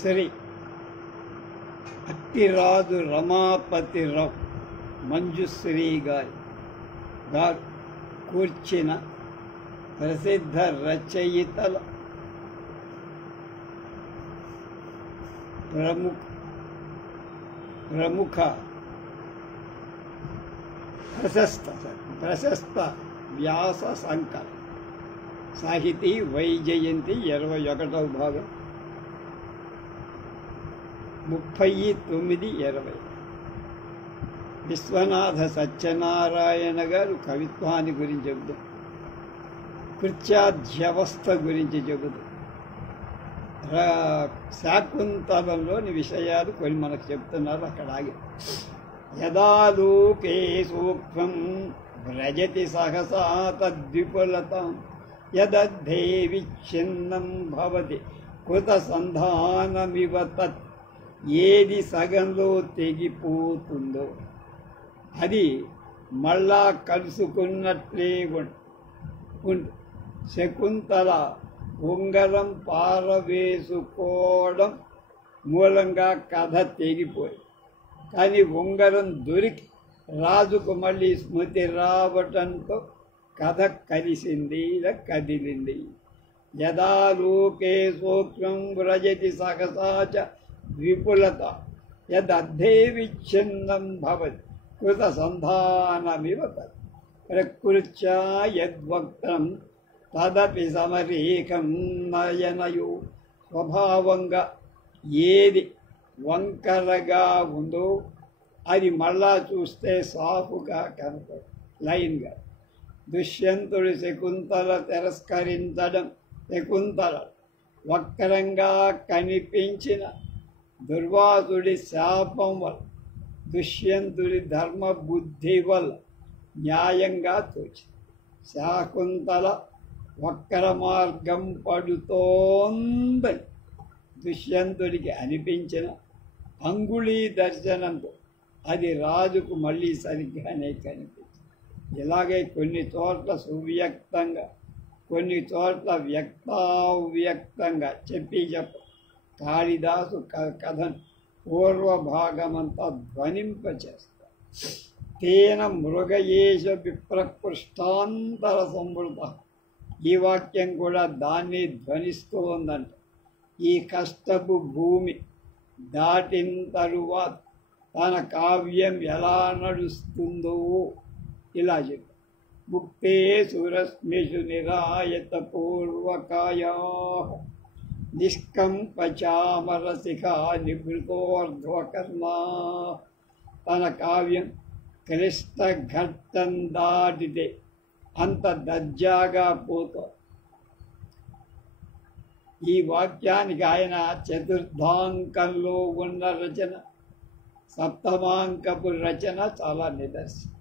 శ్రీ అట్టిరాజు రమాపతిరావు మంజుశ్రీ గారు కూర్చిన ప్రసిద్ధ రచయితల ప్రముఖ ప్రశస్త వ్యాస సంకలనం సాహితీ వైజయంతి 21వ భాగం 39-20. విశ్వనాథ సత్యనారాయణ గారు కవిత్వాన్ని గురించి చెబుతూ కృత్యాధ్యవస్థ గురించి చెబుతూ శాకుంతలంలోని విషయాలు కొన్ని మనకు చెప్తున్నారు. అక్కడ ఆగి యదాలోకే సూక్ష్మం వ్రజతి సహసా తద్విపులతాం యదద్ధే విచ్ఛిన్నం భవతి కృత సంధానమివ తత్. ఏది సగంలో తెగిపోతుందో అది మళ్ళా కలుసుకున్నట్లే ఉండు. శకుంతల ఉంగరం పారవేసుకోవడం మూలంగా కథ తెగిపోయి, కానీ ఉంగరం దొరికి రాజుకు మళ్ళీ స్మృతి రావటంతో కథ కలిసింది, కదిలింది. యదాలోకే సూక్ష్మం వ్రజతి సహసాచ విపులత యదద్ధే విచ్ఛిన్నం భవతి కృత సంధానమివ తత్. ప్రకృత్యా యద్వక్త్రం తదపి సమరేకం నయనయో. స్వభావంగా ఏది వంకరగా ఉందో అది మళ్ళా చూస్తే సాఫుగా కనపడు, లైన్గా. దుష్యంతుడి శకుంతల తిరస్కరించడం, శకుంతల వక్రంగా కనిపించిన దుర్వాసుడి శాపం వల్ల దుష్యంతుడి ధర్మబుద్ధి వల్ల న్యాయంగా తోచింది. శాకుంతల వక్ర మార్గం పడుతోందని దుష్యంతుడికి అనిపించిన అంగుళీ దర్శనంతో అది రాజుకు మళ్ళీ సరిగ్గానే కనిపించింది. ఇలాగే కొన్ని చోట్ల సువ్యక్తంగా, కొన్ని చోట్ల వ్యక్తావ్యక్తంగా చెప్ప కాళిదాసు కథను పూర్వభాగమంతా ధ్వనింపచేస్తారు. తేన మృగయేష విప్రకృష్టాంతర సంవృత. ఈ వాక్యం కూడా దాన్ని ధ్వనిస్తూ ఉందంట. ఈ కష్టపు భూమి దాటిన తరువాత తన కావ్యం ఎలా నడుస్తుందో ఇలా చెప్పారు. ముక్తే సురశ్మిషు నిరాయత పూర్వకాయా నిష్కంపచామరశిఖా నివృతోర్ధ్వకర్ణా. తన కావ్యం క్లిష్ట ఘట్టం దాటితే అంత దర్జాగా పోతా. ఈ వాక్యానికి ఆయన చతుర్థాంకంలో ఉన్న రచన, సప్తమాంకపు రచన చాలా నిదర్శనం.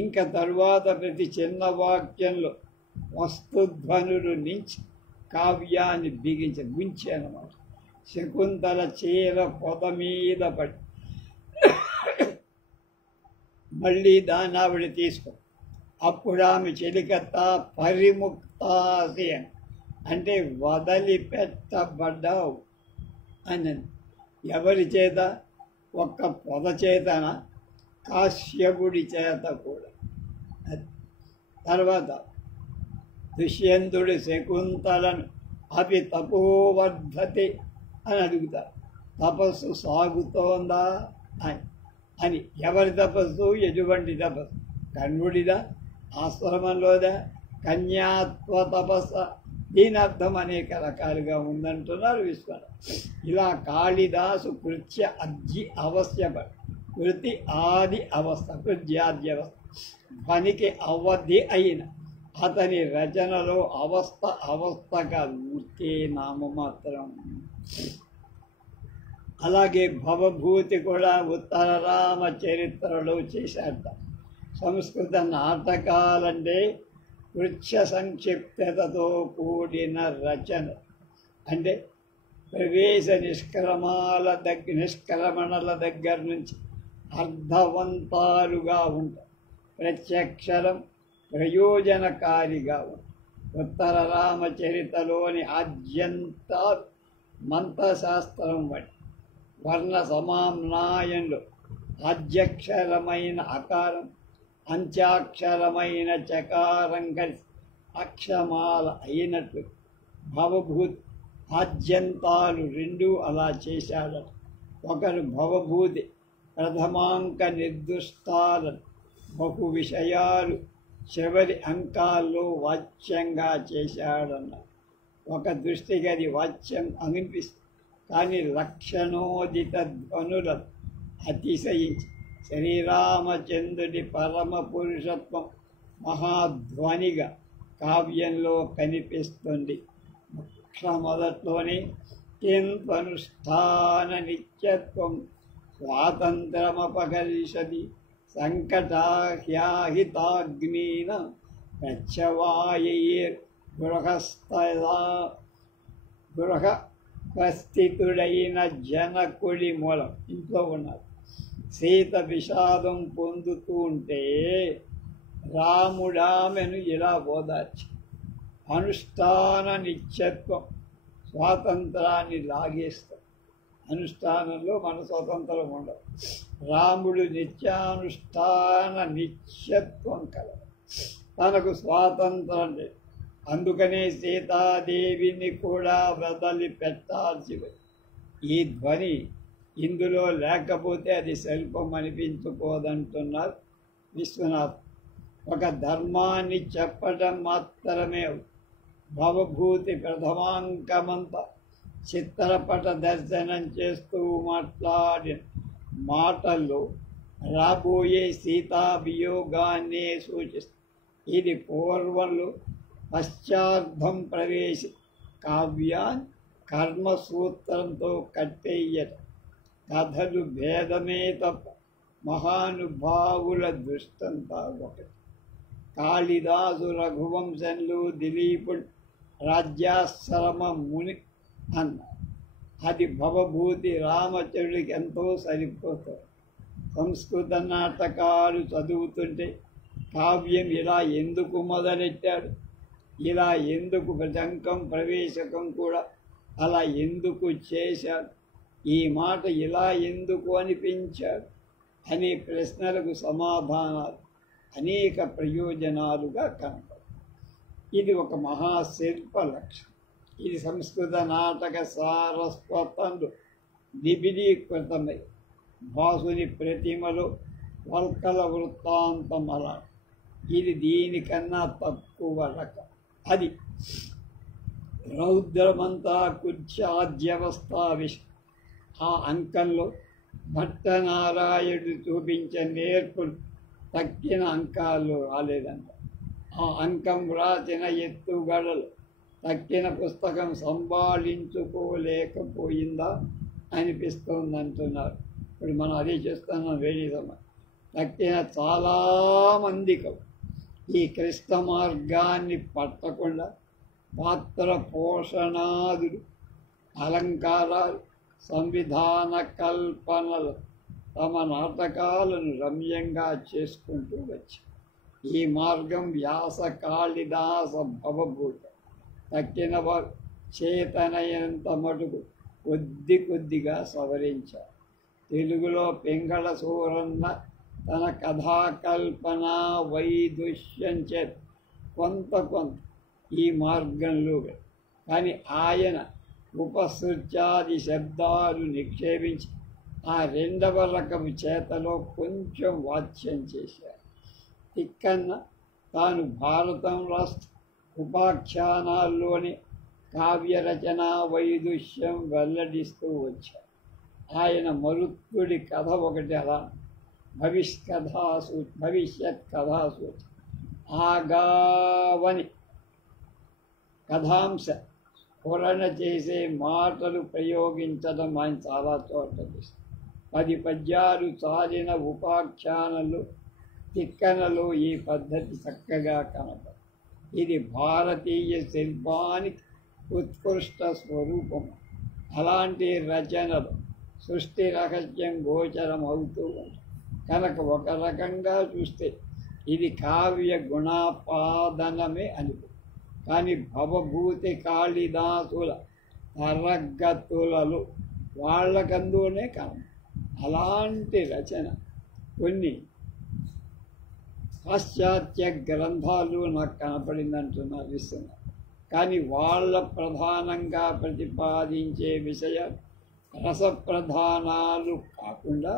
ఇంకా తరువాత ప్రతి చిన్న వాక్యంలో వస్తుధ్వనులు నుంచి కావ్యాన్ని గుంచి అన్నమాట. శకుంతల చీర పొద మీద పడి మళ్ళీ దాన్ని ఆవిడ తీసుకో. అప్పుడు ఆమె చెలికత్త పరిముక్తాసి అంటే వదిలిపెట్టబడ్డావు అని. ఎవరి చేత? ఒక్క పొద చేతన, కాశ్యపుడి చేత కూడా. తర్వాత దుష్యంతుడు శకుంతలను అపి తపోవర్ధతే అని అడుగుతారు. తపస్సు సాగుతోందా అని. ఎవరి తపస్సు? ఎటువంటి తపస్సు? కణ్వుడిదా? ఆశ్రమంలోదా? కన్యాత్వ తపస్స? దీని అర్థం అనేక రకాలుగా ఉందంటున్నారు విశ్వనాథ్. ఇలా కాళిదాసు కృత్య అజ్జి అవశ్యపడి కృతి ఆది అవస్థ, కృత్యాద్య అవస్థ, ధ్వనికి అవధి అయిన అతని రచనలో అవస్థ అవస్థగా ఊరికే నామమాత్రం. అలాగే భవభూతి కూడా ఉత్తర రామచరిత్రలో చేశాట. సంస్కృత నాటకాలంటే కృత్య సంక్షిప్తతతో కూడిన రచన. అంటే ప్రవేశ నిష్క్రమణల దగ్గర నుంచి అర్థవంతాలుగా ఉంటాయి. ప్రత్యక్షరం ప్రయోజనకారిగా ఉంటాయి. ఉత్తర రామచరితలోని ఆద్యంతాలు మంత్రశాస్త్రం వంటి వర్ణ సమామ్నాయంలో అధ్యక్షరమైన అకారం అంత్యాక్షరమైన చకారం కలిసి అక్షమాల అయినట్లు భవభూతి ఆద్యంతాలు రెండూ అలా చేశాడట. ఒకరు భవభూతి ప్రథమాంక నిర్దుష్టాలను బహు విషయాలు చివరి అంకాల్లో వాచ్యంగా చేశాడన్న ఒక దృష్టికి అది వాచ్యం అనిపిస్తుంది. కానీ లక్షణోదిత ధ్వనులను అతిశయించి శ్రీరామచంద్రుడి పరమ పురుషత్వం మహాధ్వనిగా కావ్యంలో కనిపిస్తుంది. మొదట్లోనే కింత్వనుష్ఠాన నిత్యత్వం స్వాతంత్రమపకరిషది సంకటాహ్యాహితాగ్నీన ప్రచ్చవాయే గృహస్థితుడైన జనకుడి మూలం ఇంట్లో ఉన్నారు. సీత విషాదం పొందుతూ ఉంటే రాముడామెను ఇలా ఓదార్చి అనుష్ఠాన నిత్యత్వం స్వాతంత్రాన్ని లాగేస్తాం. అనుష్ఠానంలో మన స్వతంత్రం ఉండదు. రాముడు నిత్యానుష్ఠాన నిత్యత్వం కలదు, తనకు స్వాతంత్రం లేదు. అందుకనే సీతాదేవిని కూడా వదిలి పెట్టాల్సి ఈ ధ్వని ఇందులో లేకపోతే అది శిల్పం అనిపించుకోదంటున్నారు విశ్వనాథ్. ఒక ధర్మాన్ని చెప్పడం మాత్రమే భవభూతి ప్రథమాంకమంతా చిత్రపట దర్శనం చేస్తూ మాట్లాడిన మాటల్లో రాబోయే సీతాభియోగాన్నే సూచిస్తుంది. ఇది పూర్వంలో పశ్చార్థం ప్రవేశి కావ్యాన్ కర్మసూత్రంతో కట్టేయటం. కథలు భేదమే తప్ప మహానుభావుల దృష్టంతా ఒకటి. కాళిదాసు రఘువంశంలో దిలీపుడు రాజ్యాశ్రమ ముని అన్నారు. అది భవభూతి రామచంద్రుడికి ఎంతో సరిపోతుంది. సంస్కృత నాటకాలు చదువుతుంటే కావ్యం ఇలా ఎందుకు మొదలెట్టాడు, ఇలా ఎందుకు ప్రజంకం ప్రవేశకం కూడా అలా ఎందుకు చేశాడు, ఈ మాట ఇలా ఎందుకు అనిపించాడు అనే ప్రశ్నలకు సమాధానాలు అనేక ప్రయోజనాలుగా కనపడతాయి. ఇది ఒక మహాశిల్ప లక్ష్యం. ఇది సంస్కృత నాటక సారస్వతంలో నిబిడీకృతమై భాసుని ప్రతిమలో వల్కల వృత్తాంతం అలా. ఇది దీనికన్నా తక్కువ రకం. అది రౌద్రమంతా కుర్చాద్యవస్థా విషయం. ఆ అంకంలో భట్టనారాయణుడు చూపించే నేర్పులు తక్కిన అంకాల్లో రాలేదంట. ఆ అంకం వ్రాసిన ఎత్తుగడలు తక్కిన పుస్తకం సంభాళించుకోలేకపోయిందా అనిపిస్తోందంటున్నారు. ఇప్పుడు మనం అదే చేస్తున్నాం. వేడి సమయం తక్కిన చాలామందికి ఈ కృష్ణ మార్గాన్ని పట్టకుండా పాత్ర పోషణాదులు, అలంకారాలు, సంవిధాన కల్పనలు తమ నాటకాలను రమ్యంగా చేసుకుంటూ వచ్చారు. ఈ మార్గం వ్యాస కాళిదాస భవభూత. తక్కిన వారు చేతనైనంత మటుకు కొద్దిగా సవరించారు. తెలుగులో పింగళ సూరన్న తన కథాకల్పన వైదుష్యం చేత కొంత ఈ మార్గంలో, కానీ ఆయన ఉపసృత్యాది శబ్దాలు నిక్షేపించి ఆ రెండవ రకము చేతలో కొంచెం వాచ్యం చేశారు. తిక్కన్న తాను భారతం రాష్ట్ర ఉపాఖ్యానాల్లోని కావ్యరచన వైదుష్యం వెల్లడిస్తూ వచ్చారు. ఆయన మరుత్తుడి కథ ఒకటి అలా భవిష్యత్ కథాసూచి ఆగావని కథాంశ స్ఫురణ చేసే మాటలు ప్రయోగించడం ఆయన చాలా చోట్ల చేస్తారు. 10 పద్యాలు చాలిన ఉపాఖ్యానాలు తిక్కనలో ఈ పద్ధతి చక్కగా కనపడు. ఇది భారతీయ శిల్పానికి ఉత్కృష్ట స్వరూపం. అలాంటి రచనలు సృష్టి రహస్యం గోచరం అవుతూ ఉంటుంది కనుక ఒక రకంగా చూస్తే ఇది కావ్య గుణాపాదనమే అనిపి. కానీ భవభూతి కాళిదాసుల తరగతులలో వాళ్ళకందునే కనం. అలాంటి రచన కొన్ని పాశ్చాత్య గ్రంథాలు నాకు కనపడిందంటున్నారు ఇస్తున్నారు. కానీ వాళ్ళ ప్రధానంగా ప్రతిపాదించే విషయాలు రసప్రధానాలు కాకుండా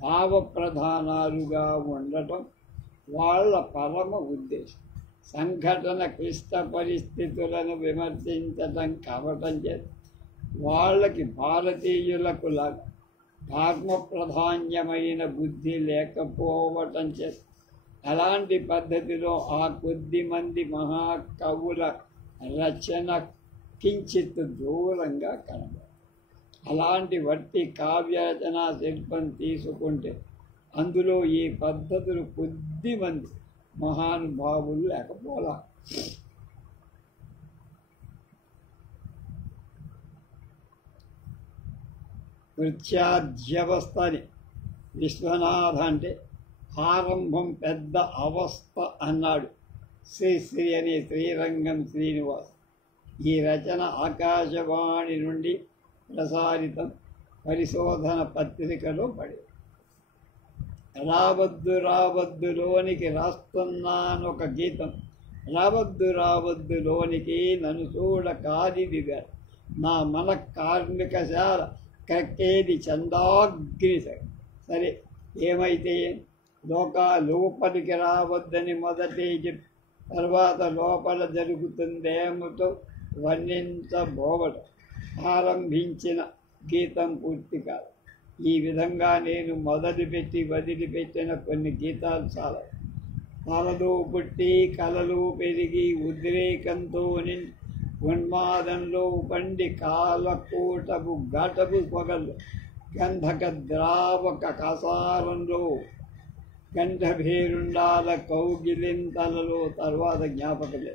భావ ప్రధానాలుగా ఉండటం వాళ్ళ పరమ ఉద్దేశం. సంఘటన క్లిష్ట పరిస్థితులను విమర్శించటం కావటం చేత వాళ్ళకి భారతీయులకు లాగా ధర్మ ప్రధాన్యమైన బుద్ధి లేకపోవటం చేత అలాంటి పద్ధతిలో ఆ కొద్ది మంది మహాకవుల రచన కించిత్ దూరంగా కనబడదు. అలాంటి వట్టి కావ్యరచనా శిల్పం తీసుకుంటే అందులో ఈ పద్ధతులు కొద్ది మంది మహానుభావులు లేకపోలా. కృత్యాధ్యవస్థ అని విశ్వనాథ అంటే ఆరంభం పెద్ద అవస్థ అన్నాడు శ్రీ అనే శ్రీరంగం శ్రీనివాస్. ఈ రచన ఆకాశవాణి నుండి ప్రసారితం పరిశోధన పత్రికలో పడి రావద్దులోనికి రాస్తున్నానొక గీతం. రావద్దులోనికి నన్ను చూడ కాదిదిగా నా మన కార్మికశాల కక్కేది చందాగ్ని. సరే ఏమైతే లోపలికి రావద్దని మొదటే చెప్పి తర్వాత లోపల జరుగుతుందేమిటో వర్ణించబోవడం ఆరంభించిన గీతం పూర్తి కాదు. ఈ విధంగా నేను మొదలుపెట్టి వదిలిపెట్టిన కొన్ని గీతాలు చాలా. కలలు పుట్టి కలలు పెరిగి ఉద్రేకంతో ఉన్మాదంలో పండి కాలకూటపు ఘటపు పొగలు గంధక ద్రావక కసారంలో గంధభేరుండాల కౌగిలింతలలో తర్వాత జ్ఞాపకలే.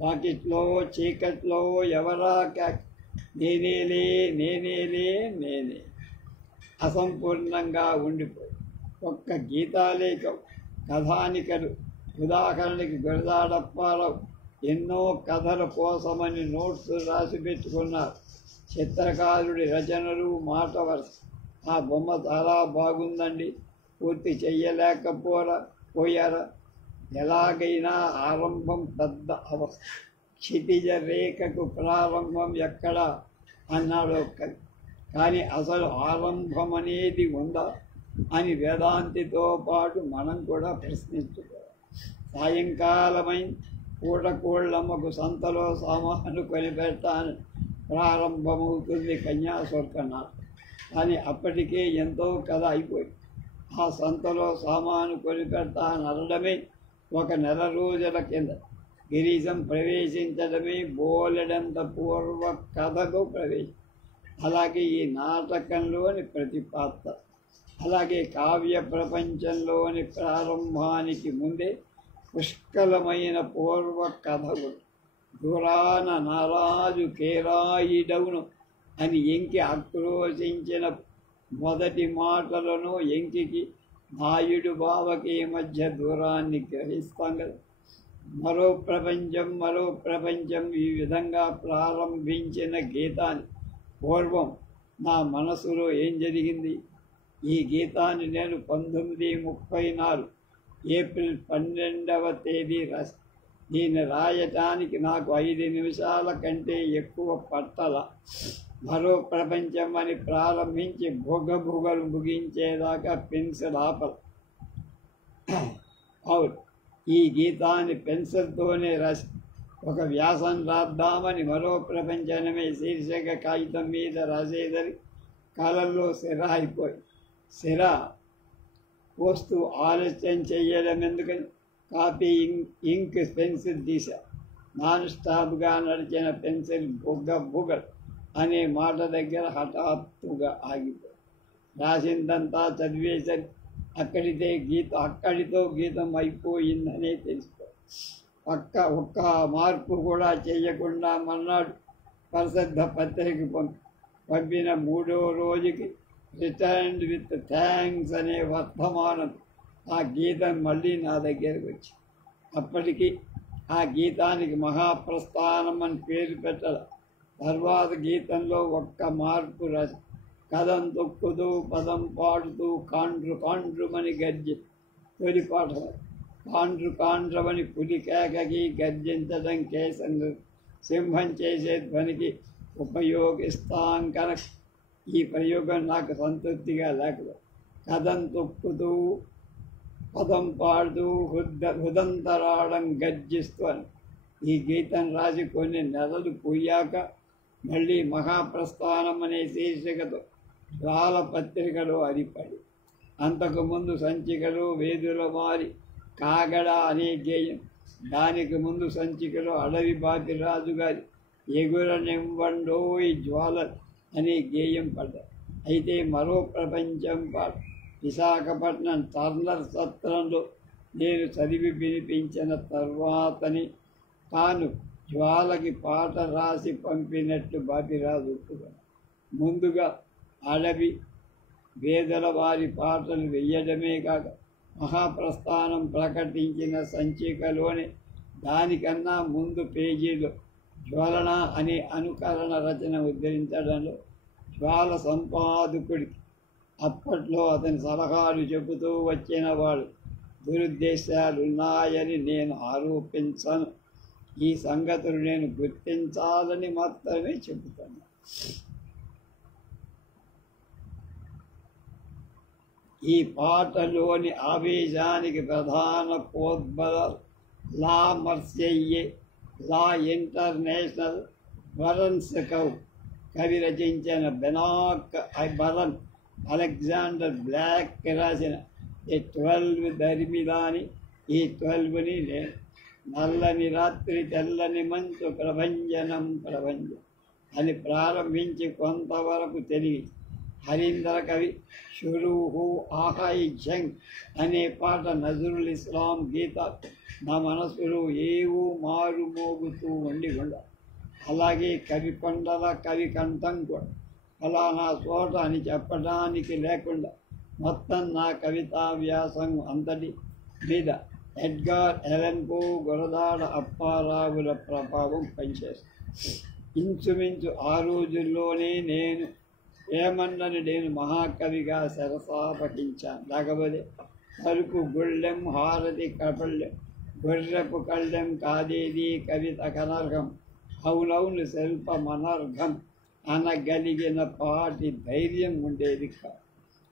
వాకిట్లో చీకట్లో ఎవరా నేనే అసంపూర్ణంగా ఉండిపోయి ఒక్క గీతాలేఖం కథానికలు. ఉదాహరణకి గురదాడప్పారావు ఎన్నో కథల కోసమని నోట్స్ రాసి పెట్టుకున్నారు. చిత్రకారుడి రచనలు మాట వరుస. ఆ బొమ్మ చాలా బాగుందండి, పూర్తి చెయ్యలేకపోయారా? ఎలాగైనా ఆరంభం పెద్ద అవస్థ. క్షితిజ రేఖకు ప్రారంభం ఎక్కడా అన్నాడు ఒక్కది. కానీ అసలు ఆరంభం అనేది ఉందా అని వేదాంతితో పాటు మనం కూడా ప్రశ్నించుకోవాలి. సాయంకాలమై పూటకోళ్ళమ్మకు సంతలో సామాను కొనిపెట్టాను ప్రారంభమవుతుంది కన్యాశుల్కనాథ్. కానీ అప్పటికే ఎంతో కథ అయిపోయింది. ఆ సంతలో సామాను కొనిపెట్టానడమే ఒక నెల రోజుల కింద. గిరీశం ప్రవేశించడమే బోలెడంత పూర్వ కథకు ప్రవేశం. అలాగే ఈ నాటకంలోని ప్రతిపాత్ర, అలాగే కావ్య ప్రపంచంలోని ప్రారంభానికి ముందే పుష్కలమైన పూర్వ కథలు. దూరాన నారాజు కేరాయిడవును అని ఎంకి ఆక్రోశించిన మొదటి మాటలను ఎంకికి నాయుడు బావకి మధ్య దూరాన్ని గ్రహిస్తాం కదా. మరో ప్రపంచం ఈ విధంగా ప్రారంభించిన గీతాన్ని పూర్వం నా మనసులో ఏం జరిగింది? ఈ గీతాన్ని నేను 1934 ఏప్రిల్ 12వ తేదీ రాసి, దీన్ని రాయటానికి నాకు 5 నిమిషాల కంటే ఎక్కువ పట్టల. మరో ప్రపంచం అని ప్రారంభించి భుగలు ముగించేదాకా పెన్సిల్ ఆపల. అవును, ఈ గీతాన్ని పెన్సిల్తోనే రాసి ఒక వ్యాసం రాద్దామని మరో ప్రపంచమే శీర్షిక కాగితం మీద రాసేదని కాలంలో సిరా అయిపోయి సిరా పోస్తూ ఆలస్యం చెయ్యడం ఎందుకని కాపీ ఇంక్ పెన్సిల్ తీశా. నాన్ స్టాప్గా నడిచిన పెన్సిల్ బుగ్గలు అనే మాట దగ్గర హఠాత్తుగా ఆగిపోయి రాసిందంతా చదివేసరి అక్కడితో గీతం అయిపోయిందనే తెలిసిపో. ఒక్క మార్పు కూడా చేయకుండా మన్నాడు ప్రసిద్ధ పత్రిక పంపిన 3వ రోజుకి రిటర్న్డ్ విత్ థ్యాంక్స్ అనే వర్తమానం ఆ గీతం మళ్ళీ నా దగ్గరకు వచ్చి, అప్పటికి ఆ గీతానికి మహాప్రస్థానం అని పేరు పెట్టాల. తర్వాత గీతంలో ఒక్క మార్పు రాసి కథం తొక్కుతూ పదం పాడుతూ కాండ్రుమని గర్జి తొలి పాట కాండ్రమని పులి కేకకి గర్జించడం కేసంగా సింహం చేసే ధ్వనికి ఉపయోగిస్తాం కనుక ఈ ప్రయోగం నాకు సంతృప్తిగా లేకపోతే కథం తొక్కుతూ పదం పాడుతూ హుదంతరాడం గర్జిస్తూ అని ఈ గీతం రాసి కొన్ని నెలలు పోయాక మళ్ళీ మహాప్రస్థానం అనే శీర్షికతో జ్వాల పత్రికలో అరిపడి అంతకుముందు సంచికలో వేదుల వారి కాగడ అనే గేయం, దానికి ముందు సంచికలో అడవి బాపిరాజు గారి ఎగురనివ్వండోయ్ జ్వాల అనే గేయం పడ్డాయి. అయితే మరో ప్రపంచం పాట విశాఖపట్నం టర్నర్ సత్రంలో నేను చదివి వినిపించిన తర్వాతని తాను జ్వాలకి పాట రాసి పంపినట్టు బాపిరాజు ఒప్పుకున్నాడు. ముందుగా అడవి వేదల వారి పాటలు వెయ్యడమే కాక మహాప్రస్థానం ప్రకటించిన సంచికలోనే దానికన్నా ముందు పేజీలో జ్వలన అనే అనుకరణ రచన ఉద్ధరించడంలో జ్వాల సంపాదకుడికి అప్పట్లో అతని సలహాలు చెబుతూ వచ్చిన వాడు దురుద్దేశాలున్నాయని నేను ఆరోపించను. ఈ సంగతులు నేను గుర్తించాలని మాత్రమే చెబుతాను. ఈ పాటలోని ఆవేశానికి ప్రధాన పోద్బలం లా మర్సెయ్యే, లా ఇంటర్నేషనల్ వరన్స్కౌ కవి రచించిన బెనాక్ బరన్ అలెగ్జాండర్ బ్లాక్ రాసిన ఈ 12 దరిమిదాని. ఈ 12ని నేను నల్లని రాత్రి తెల్లని మంచు ప్రభంజనం అని ప్రారంభించి కొంతవరకు తెలివి హరీంద్ర కవి షురూహు ఆహాయి జంగ్ అనే పాట నజరుల్ ఇస్లాం గీత నా మనసులో ఏవో మారు మోగుతూ ఉండి అలాగే కవి కొండల కవి కంఠం కూడా ఫలానా చోట అని చెప్పడానికి లేకుండా మొత్తం నా కవితా వ్యాసం అంతటి మీద ఎడ్గార్ ఎలన్ పో, గురదాడ అప్పారావుల ప్రభావం పనిచేస్తుంది. ఇంచుమించు ఆ రోజుల్లోనే నేను ఏమన్నని నేను మహాకవిగా సరసాపటించాను. లేకపోతే సరుకు గుళ్ళెం హారతి కపళ్ళెం గొర్రెపు కళ్ళెం కాదేది కవిత కనర్ఘం అవునవును శిల్ప మనర్ఘం అనగలిగిన పాటి ధైర్యం ఉండేది కాదు.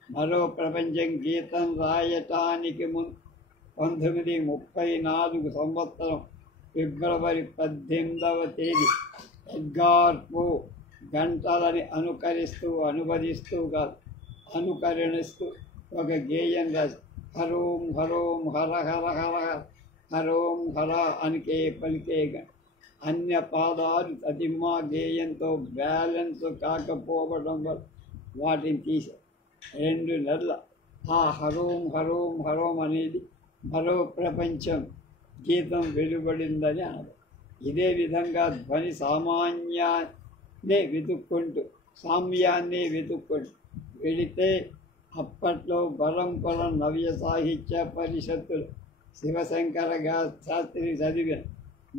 మరో ప్రపంచం గీతం రాయటానికి ముందు 1934 సంవత్సరం ఫిబ్రవరి 18వ తేదీ ఎడ్గార్ పో గంటలని అనువదిస్తూ కాదు అనుకరణిస్తూ ఒక గేయం రాసి హరోం హరోం హర హర హర హరోం హర అనికే పలికే అన్య పాదాలు తదిమ్మా గేయంతో బ్యాలెన్స్ కాకపోవడం వల్ల వాటిని తీశారు. 2 నెలల ఆ హరోం హరోం హరోం అనేది మరో ప్రపంచం గీతం వెలువడిందని అనదు. ఇదే విధంగా ధ్వని సామ్యాన్నే వెతుక్కుంటూ వెళితే అప్పట్లో బరంపురం నవ్య సాహిత్య పరిషత్తులు శివశంకర శాస్త్రి చదివిన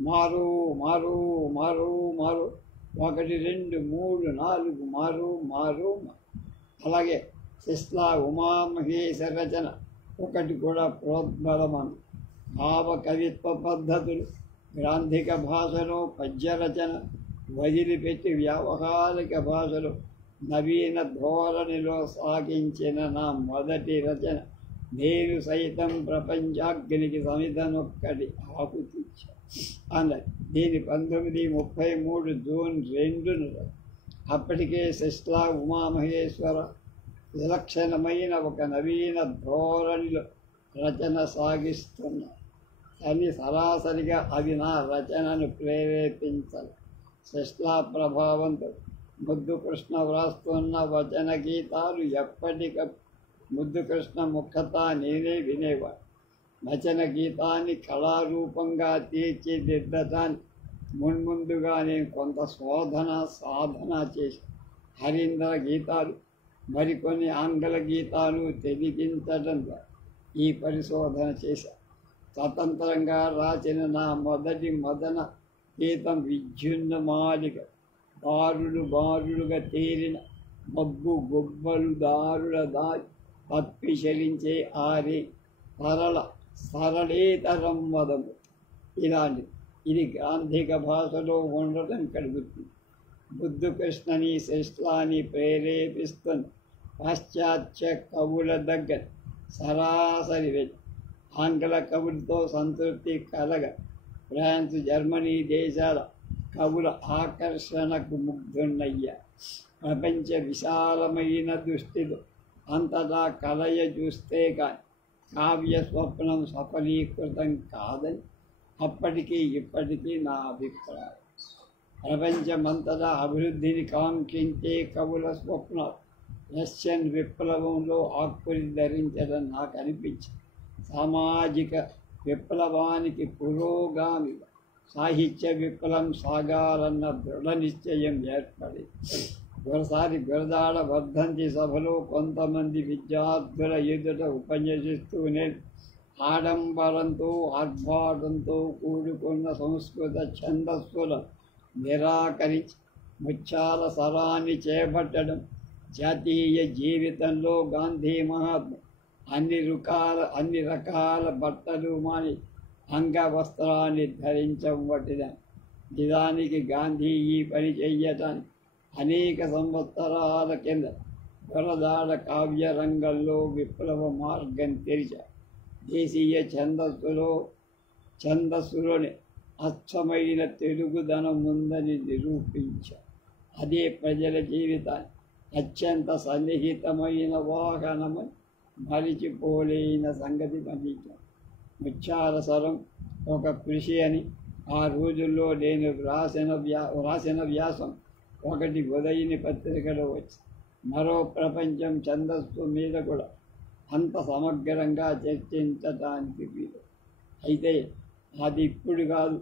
మారు మారు మారు మారు 1 2 3 4 మారు మారు. అలాగే శిస్లా ఉమామహేశ రచన ఒకటి కూడా ప్రోద్బలమను. భావ కవిత్వ పద్ధతులు గ్రాంధిక భాషలో పద్య రచన వదిలిపెట్టి వ్యావహారిక భాషలో నవీన ధోరణిలో సాగించిన నా మొదటి రచన నేను సైతం ప్రపంచాగ్నికి సమిధనొక్కటి ఆహుతించా అన్నది. దీని 1933 జూన్ 2 అప్పటికే శిస్లా ఉమామహేశ్వర విలక్షణమైన ఒక నవీన ధోరణిలో రచన సాగిస్తున్నా అని సరాసరిగా అవి నా రచనను ప్రేరేపించాలి. శిస్లా ప్రభావంతో ముద్దుకృష్ణ వ్రాస్తున్న వచన గీతాలు ఎప్పటికప్పుడు ముద్దుకృష్ణ ముఖత నేనే వినేవాడు. వచన గీతాన్ని కళారూపంగా తీర్చిదిద్దటాన్ని మున్ముందుగా నేను కొంత సాధన చేసి హరీంద్ర గీతాలు మరికొన్ని ఆంగ్ల గీతాలు తెలిగించడం ఈ పరిశోధన చేశాను. స్వతంత్రంగా రాసిన నా మొదటి మదన గీతం విద్యున్మాలిక బారులు బారులుగా తేలిన మబ్బు గొబ్బలు దారుల దారి తప్పి చలించే ఆరే సరళేతరం వదము. ఇలాంటి ఇది గాంధిక భాషలో ఉండటం కలుగుతుంది. బుద్ధు కృష్ణని శ్రేష్ఠాన్ని ప్రేరేపిస్తున్న పాశ్చాత్య కవుల దగ్గర సరాసరి వెళ్ళి ఆంగ్ల కవులతో సంతృప్తి కలగ ఫ్రాన్స్ జర్మనీ దేశాల కవుల ఆకర్షణకు ముగ్ధున్నయ్యా. ప్రపంచ విశాలమైన దృష్టిలో అంతటా కలయ చూస్తే కానీ కావ్య స్వప్నం సఫలీకృతం కాదని అప్పటికీ ఇప్పటికీ నా అభిప్రాయం. ప్రపంచమంతటా అభివృద్ధిని కాంక్షించే కవుల స్వప్నాలు రష్యన్ విప్లవంలో ఆకురి ధరించడం నాకు అనిపించింది. సామాజిక విప్లవానికి పురోగామిగా సాహిత్య విప్లవం సాగాలన్న దృఢ నిశ్చయం ఏర్పడింది. ఒకసారి గురదాడ వర్ధంతి సభలో కొంతమంది విద్యార్థుల ఎదుట ఉపన్యసిస్తూనే ఆడంబరంతో ఆర్భాటంతో కూడుకున్న సంస్కృత ఛందస్సులను నిరాకరించి ముత్యాల సరాన్ని చేపట్టడం జాతీయ జీవితంలో గాంధీ మహాత్మ అన్ని రకాల బట్టలు మాని అంగవస్త్రాన్ని ధరించబట్టిన నిజానికి గాంధీ ఈ పని చెయ్యటానికి అనేక సంవత్సరాల కింద గురదాడ కావ్య రంగంలో విప్లవ మార్గం తెరిచారు. దేశీయ ఛందస్సులోనే అచ్చమైన తెలుగుదనం ఉందని నిరూపించారు. అదే ప్రజల జీవితాన్ని అత్యంత సన్నిహితమైన వాహనమని మరిచిపోలేని సంగతి గమనించారు. ముత్యాల సరం ఒక కృషి అని ఆ రోజుల్లో నేను వ్రాసిన వ్యాసం ఒకటి ఉదయని పత్రికలో వచ్చి మరో ప్రపంచం ఛందస్సు మీద కూడా అంత సమగ్రంగా చర్చించటానికి వీలు. అయితే అది ఇప్పుడు కాదు,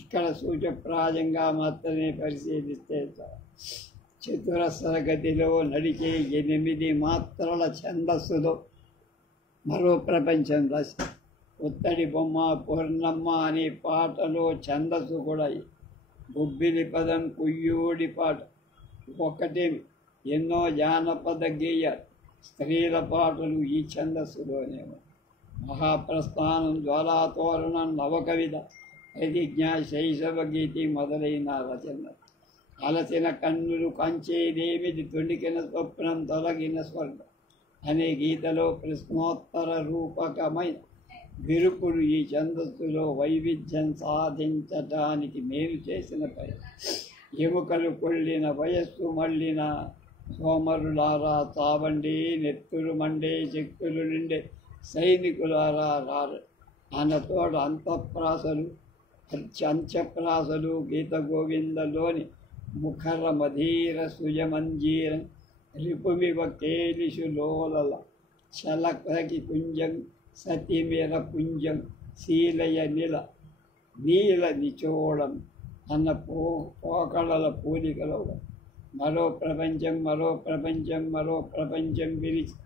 ఇక్కడ సూచప్రాయంగా మాత్రమే పరిశీలిస్తే చతురస్ర గతిలో నడిచే 8 మాత్రల ఛందస్సులో మరో ప్రపంచం రాసి ఒత్తడి బొమ్మ పూర్ణమ్మ అనే పాటలో ఛందస్సు కూడా బొబ్బిలి పదం కుయ్యూడి పాట ఒక్కటే. ఎన్నో జానపద గేయాలు స్త్రీల పాటలు ఈ ఛందస్సులోనే. మహాప్రస్థానం, జ్వాలాతోరణం, నవకవిత, ప్రతిజ్ఞ, శైశవ గీతి మొదలైన రచనలు. అలసిన కన్నులు కంచేదేమిది, తొణికిన స్వప్నం తొలగిన స్వర్గం అనే గీతలో ప్రశ్నోత్తర రూపకమైన విరుపులు ఈ ఛందస్సులో వైవిధ్యం సాధించటానికి మేలు చేసిన పని. ఎముకలు కొల్లిన వయస్సు మళ్ళిన సోమరులారా చావండి, నెత్తురు మండే శక్తులు నిండే సైనికులారా రారు అన్నతోడ అంతఃప్రాసలు అంత్యప్రాసలు గీత గోవిందలోని ముఖర మధీర సుజమంజీరం రిపుమివ కేలిషు లోలల చలకకి కుంజం సతిమేర పుంజం శీలయ నీల నిచోళం అన్న పోకళల పూలికలో మరో ప్రపంచం పిలిచి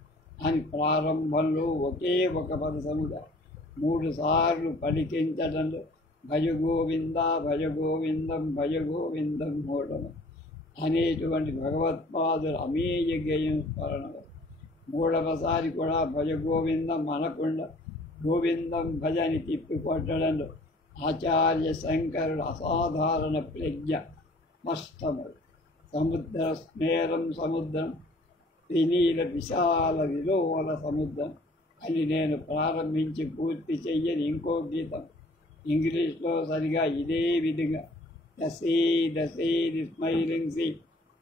అని ప్రారంభంలో ఒకే ఒక పద సముదాయం 3 సార్లు పలికించడంలో భజగోవింద భజగోవిందం భజగోవిందం మూఢం అనేటువంటి భగవత్పాదుల అమేయ గేయం స్మరణ. 3వసారి కూడా భజగోవిందం అనకుండా గోవిందం భజని తిప్పికొట్టడంలో ఆచార్య శంకరుడు అసాధారణ ప్రజ్ఞ స్పష్టముడు. సముద్రం వినీల విశాల విలోల సముద్రం అని నేను ప్రారంభించి పూర్తి చెయ్యని ఇంకో గీతం ఇంగ్లీష్లో సరిగా ఇదే విధంగా ద సీ స్మైలింగ్ సీ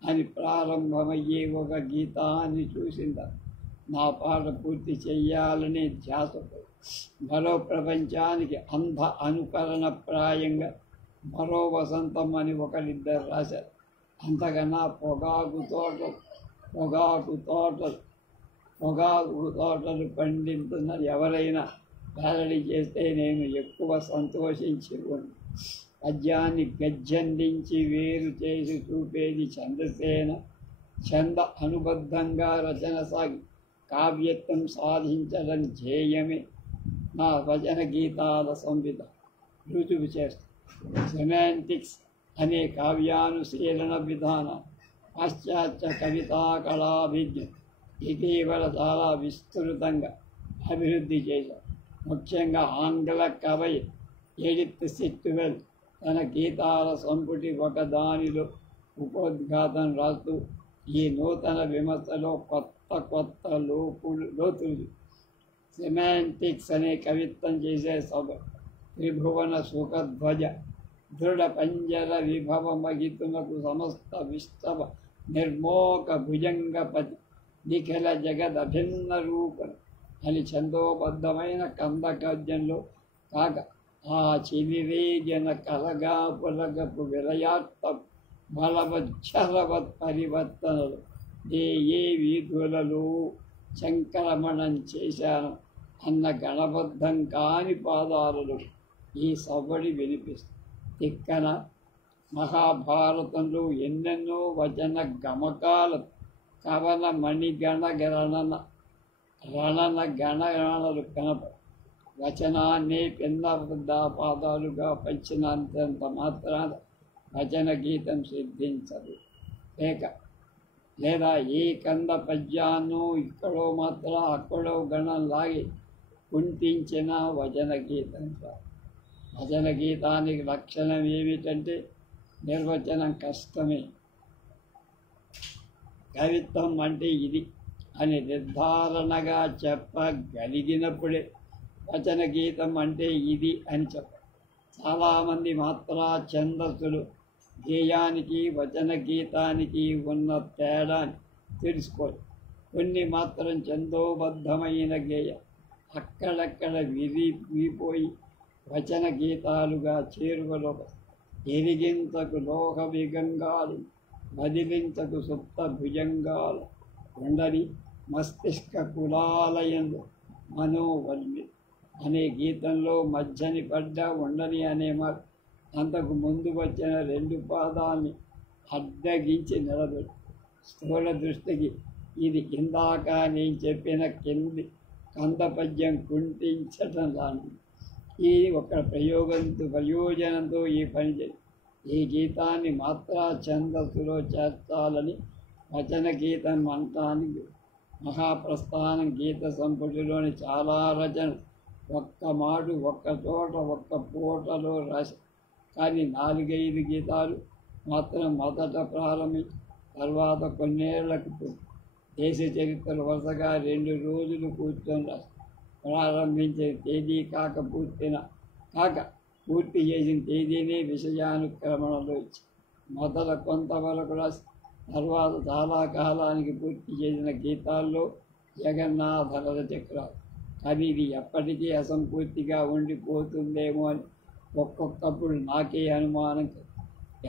అని ప్రారంభమయ్యే ఒక గీతాన్ని చూసిందా నా పాట పూర్తి చెయ్యాలనే ధ్యాసపడి మరో ప్రపంచానికి అనుకరణ ప్రాయంగా మరో వసంతం అని ఒకరిద్దరు రాశారు. అంతకన్నా పొగాకు తోటలు పండితున్న ఎవరైనా వెల్లడి చేస్తే నేను ఎక్కువ సంతోషించి ఉండి పద్యాన్ని గజ్జందించి వేరు చేసి చూపేది ఛందసేన. ఛంద అనుబద్ధంగా రచన సాగి కావ్యత్వం సాధించడం ధ్యేయమే నా వచన గీతాల సంవిధ రుజువు చేస్తుంది. సెమాంటిక్స్ అనే కావ్యానుశీలన విధాన పాశ్చాత్య కవితా కళాభిజ్ఞ ఇటీవల చాలా విస్తృతంగా అభివృద్ధి చేశారు. ముఖ్యంగా ఆంగ్ల కవి ఎడిత్ సిట్వెల్ తన గీతాల సంపుటి ఒకదానిలో ఉపోద్ఘాతం రాస్తూ ఈ నూతన విమర్శలో కొత్త లోతులు సెమాంటిక్స్ అనే కవిత్వం చేసే సభ త్రిభువన సుఖధ్వజ దృఢ పంజర విభవ మహితునకు సమస్త విస్తవ నిర్మోక భుజంగపతి నిఖిల జగదభిన్న రూపం అని ఛందోబద్ధమైన కందకద్యంలో కాక ఆ చివివేజన కలగా పులగపు విలయాత్త బలవచ్చలవత్ పరివర్తనలు ఏ వీధులలో సంక్రమణం చేశాను అన్న గణబద్ధం కాని పాదాలలో ఈ సవ్వడి వినిపిస్తుంది. తిక్కన మహాభారతంలో ఎన్నెన్నో వచన గమకాలు కవన మణిగణ రణన గణగణలు కనపడు వచనాన్ని పిన్న పాదాలుగా పంచినంత మాత్రాన వచన గీతం సిద్ధించదు. లేదా ఏ కంద పద్యాన్నో ఇక్కడో మాత్రం అక్కడో గణం లాగి కుంటించిన వచన గీతం. వచన గీతానికి లక్షణం ఏమిటంటే నిర్వచనం కష్టమే. కవిత్వం అంటే ఇది అని నిర్ధారణగా చెప్పగలిగినప్పుడే వచన గీతం అంటే ఇది అని చెప్పారు. చాలామంది మాత్రా ఛందస్సులు గేయానికి వచన గీతానికి ఉన్న తేడాని తెలుసుకోరు. కొన్ని మాత్రం ఛందోబద్ధమైన గేయం అక్కడక్కడ విరిగిపోయి వచన గీతాలుగా చేరువలో ఎరిగింతకు లోహ విగంగాలు వదిలింతకు సుప్త భుజంగాలు ఉండని మస్తిష్క కులాలయంలో మనోవల్లి అనే గీతంలో మధ్యని పడ్డ ఉండని అనే మాట అంతకు ముందు వచ్చిన రెండు పాదాల్ని అడ్డగించి నిలబెట్టి స్థూల దృష్టికి ఇది ఇందాక నేను చెప్పిన కింది కందపద్యం కుంటించటం లాంటిది. ఈ ఒక ప్రయోజనంతో ఈ పని చేసి ఈ గీతాన్ని మాత్రా ఛందస్సులో చేర్చాలని వచన గీతం అంటానికి మహాప్రస్థానం గీత సంపుటిలోని చాలా రచనలు ఒక్క మాటు ఒక్క చోట ఒక్క పూటలో రాసి కానీ 4-5 గీతాలు మాత్రం మొదట ప్రారంభించి తర్వాత కొన్నేళ్లకు దేశ చరిత్రలు వరుసగా 2 రోజులు కూర్చొని రాసి ప్రారంభించిన తేదీ పూర్తి చేసిన తేదీనే విషయానుక్రమణలో ఇచ్చి మొదట కొంతవరకు రాసి తర్వాత చాలా కాలానికి పూర్తి చేసిన గీతాల్లో జగన్నాథరథ చక్రాలు. కానీ ఇది ఎప్పటికీ అసంపూర్తిగా ఉండిపోతుందేమో అని ఒక్కొక్కప్పుడు నాకే అనుమానం.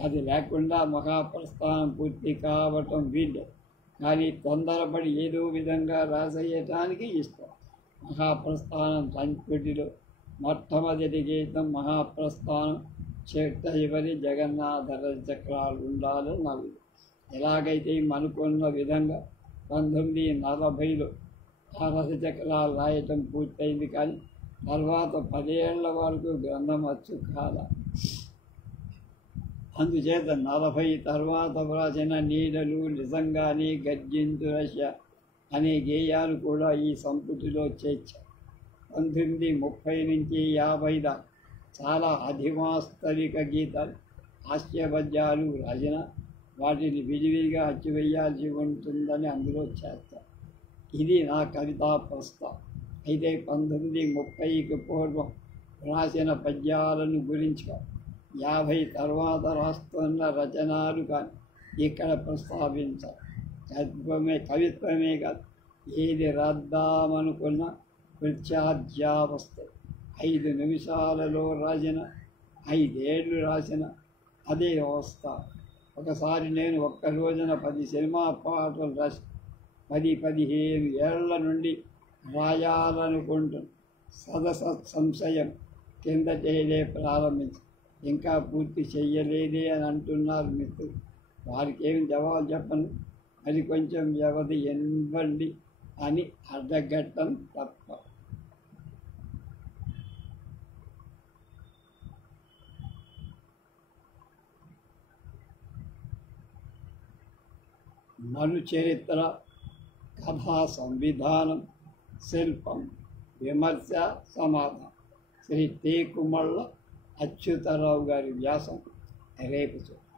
అది లేకుండా మహాప్రస్థానం పూర్తి కావటం వీళ్ళు కానీ తొందరపడి ఏదో విధంగా రాసేయటానికి ఇష్టం. మహాప్రస్థానం సంస్కృతిలో మొట్టమొదటి గీతం మహాప్రస్థానం చివరి జగన్నాథరథ చక్రాలు ఉండాలని నాకు ఎలాగైతే అనుకున్న విధంగా 1940లో ఆ రథ చక్రాలు రాయటం పూర్తయింది. కానీ తర్వాత 10 ఏళ్ల వరకు గ్రంథం అచ్చు కాల. అందుచేత 40 తర్వాత వ్రాసిన నీడలు నిజంగానే గర్జించు రష్య అనే గేయాలు కూడా ఈ సంపుటిలో చేర్చారు. 1930 నుంచి 50 దాకా చాలా అధివాస్తవిక గీతాలు హాస్యపద్యాలు రాసిన వాటిని విడివిడిగా అచ్చివేయాల్సి ఉంటుందని అందులో చేస్తారు. ఇది నా కవితా ప్రస్థానం. అయితే 1930కి పూర్వం రాసిన పద్యాలను గురించి 50 తర్వాత రాస్తున్న రచనలు కానీ ఇక్కడ ప్రస్తావించాలి. కవిత్వమే కాదు ఏది రాద్దామనుకున్న ప్రత్యాధ్యావస్థ 5 నిమిషాలలో రాసిన 5 ఏళ్ళు రాసిన అదే అవస్థ. ఒకసారి నేను ఒక్క రోజున 10 సినిమా పాటలు రాసి 10-15 ఏళ్ల నుండి రాయాలనుకుంటున్న సంశయం కిందటేదే ప్రారంభించి ఇంకా పూర్తి చెయ్యలేదే అని అంటున్నారు మిత్రులు. వారికి ఏమి జవాబు చెప్పను. అది కొంచెం వ్యవధి ఇవ్వండి అని అడ్డగట్టం తప్ప. మను చరిత్ర, కథా సంవిధానం, శిల్పం, విమర్శ, సమాధానం. శ్రీ తేకుమళ్ళ అచ్యుతరావు గారి వ్యాసం రేపు చూద్దాం.